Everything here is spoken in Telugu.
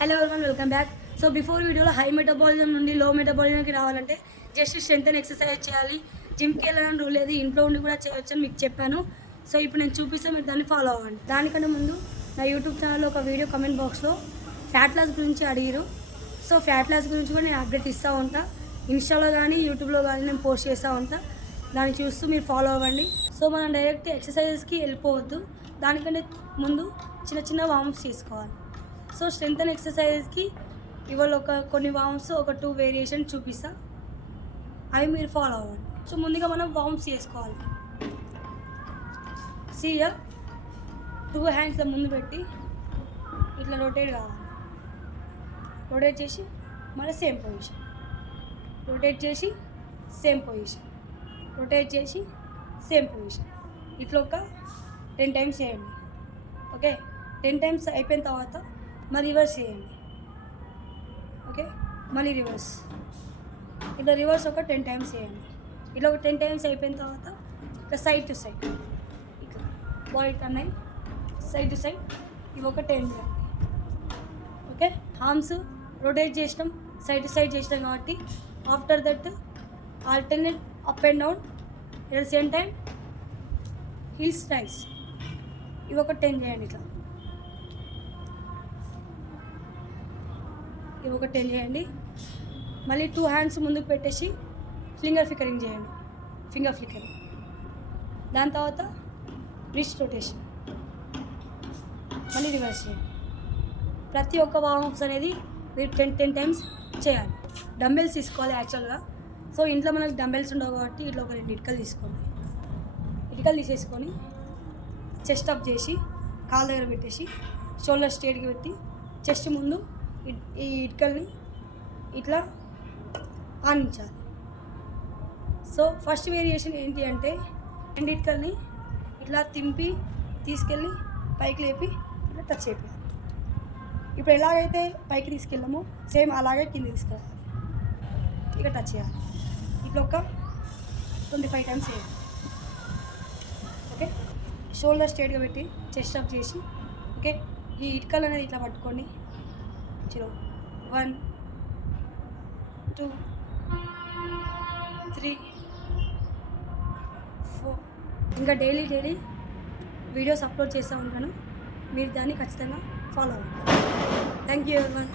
Hello everyone, welcome back. So before వీడియోలో హై మెటబాలిజం నుండి లో మెటబాలిజంకి రావాలంటే జస్ట్ స్ట్రెంత్ అండ్ ఎక్సర్సైజ్ చేయాలి, జిమ్కి వెళ్ళాలని రూల్ లేదు, ఇంట్లో ఉండి కూడా చేయొచ్చు అని మీకు చెప్పాను. సో ఇప్పుడు నేను చూపిస్తే మీరు దాన్ని ఫాలో అవ్వండి. దానికంటే ముందు నా యూట్యూబ్ ఛానల్లో ఒక వీడియో కమెంట్ బాక్స్లో ఫ్యాట్ లాస్ గురించి అడిగారు. సో ఫ్యాట్ లాస్ గురించి కూడా నేను అప్డేట్ ఇస్తూ ఉంటా, ఇన్స్టాలో కానీ యూట్యూబ్లో కానీ నేను పోస్ట్ చేస్తూ ఉంటా. దాన్ని చూస్తూ మీరు ఫాలో అవ్వండి. సో మనం డైరెక్ట్ ఎక్సర్సైజెస్కి వెళ్ళిపోవద్దు, దానికంటే ముందు చిన్న చిన్న వార్మ్స్ చేసుకోవాలి. సో స్ట్రెంత్ అండ్ ఎక్సర్సైజెస్కి ఇవాళ కొన్ని వార్మ్స్ ఒక 2 వేరియేషన్ చూపిస్తా, అవి మీరు ఫాలో అవ్వండి. సో ముందుగా మనం వార్మ్స్ చేసుకోవాలి. సీయా 2 హ్యాండ్స్లో ముందు పెట్టి ఇట్లా రొటేట్ కావాలి. రొటేట్ చేసి మళ్ళీ సేమ్ పొజిషన్, రొటేట్ చేసి సేమ్ పొజిషన్, రొటేట్ చేసి సేమ్ పొజిషన్. ఇట్లా ఒక 10 టైమ్స్ చేయండి. ఓకే, 10 టైమ్స్ అయిపోయిన తర్వాత మరి రివర్స్ చేయండి. ఓకే, మళ్ళీ రివర్స్. ఇట్లా రివర్స్ ఒక 10 టైమ్స్ చేయండి. ఇట్లా ఒక 10 టైమ్స్ అయిపోయిన తర్వాత ఇట్లా సైడ్ టు సైడ్, ఇట్లా బాడీ టర్న్ అయ్యి సైడ్ టు సైడ్ ఇవి ఒక 10 చేయండి. ఓకే, ఆర్మ్స్ రొటేట్ చేసినాం, సైడ్ టు సైడ్ చేసినాం కాబట్టి after that alternate up and down at the same time heels rice, ఇవి ఒక 10 చేయండి. ఇట్లా ఇవి ఒక 10 చేయండి. మళ్ళీ 2 హ్యాండ్స్ ముందుకు పెట్టేసి ఫింగర్ ఫ్లిక్కరింగ్ చేయండి, ఫింగర్ ఫ్లిక్కరింగ్. దాని తర్వాత రిస్ట్ రొటేషన్, మళ్ళీ రివర్స్ చేయండి. ప్రతి ఒక్క వార్మప్స్ అనేది మీరు 10 టైమ్స్ చేయాలి. డంబెల్స్ తీసుకోవాలి యాక్చువల్గా. సో ఇంట్లో మనకు డంబెల్స్ ఉండవు కాబట్టి ఇట్లా ఒక 2 ఇటుకలు తీసుకోండి. ఇటుకలు తీసేసుకొని చెస్ట్ అప్ చేసి కాళ్ళ దగ్గర పెట్టేసి షోల్డర్ స్ట్రేట్గా పెట్టి చెస్ట్ ముందు ఈ ఇటుకల్ని ఇట్లా ఆనించాలి. సో ఫస్ట్ వేరియేషన్ ఏంటి అంటే 2 ఇటుకల్ని ఇట్లా తింపి తీసుకెళ్ళి పైకి లేపి ఇట్లా టచ్ చేయాలి. ఇప్పుడు ఎలాగైతే పైకి తీసుకెళ్ళామో సేమ్ అలాగే కింద తీసుకెళ్ళాలి, ఇక టచ్ చేయాలి. ఇట్లా ఒక 25 టైమ్స్ చేయాలి. ఓకే, షోల్డర్ స్ట్రేట్గా పెట్టి చెస్ట్ అప్ చేసి, ఓకే, ఈ ఇటుకలు అనేది ఇట్లా పట్టుకోండి. చలో 1 2 3 4. ఇంకా డైలీ వీడియోస్ అప్లోడ్ చేస్తూ ఉంటాను, మీరు దాన్ని ఖచ్చితంగా ఫాలో అవ్వండి. Thank you everyone.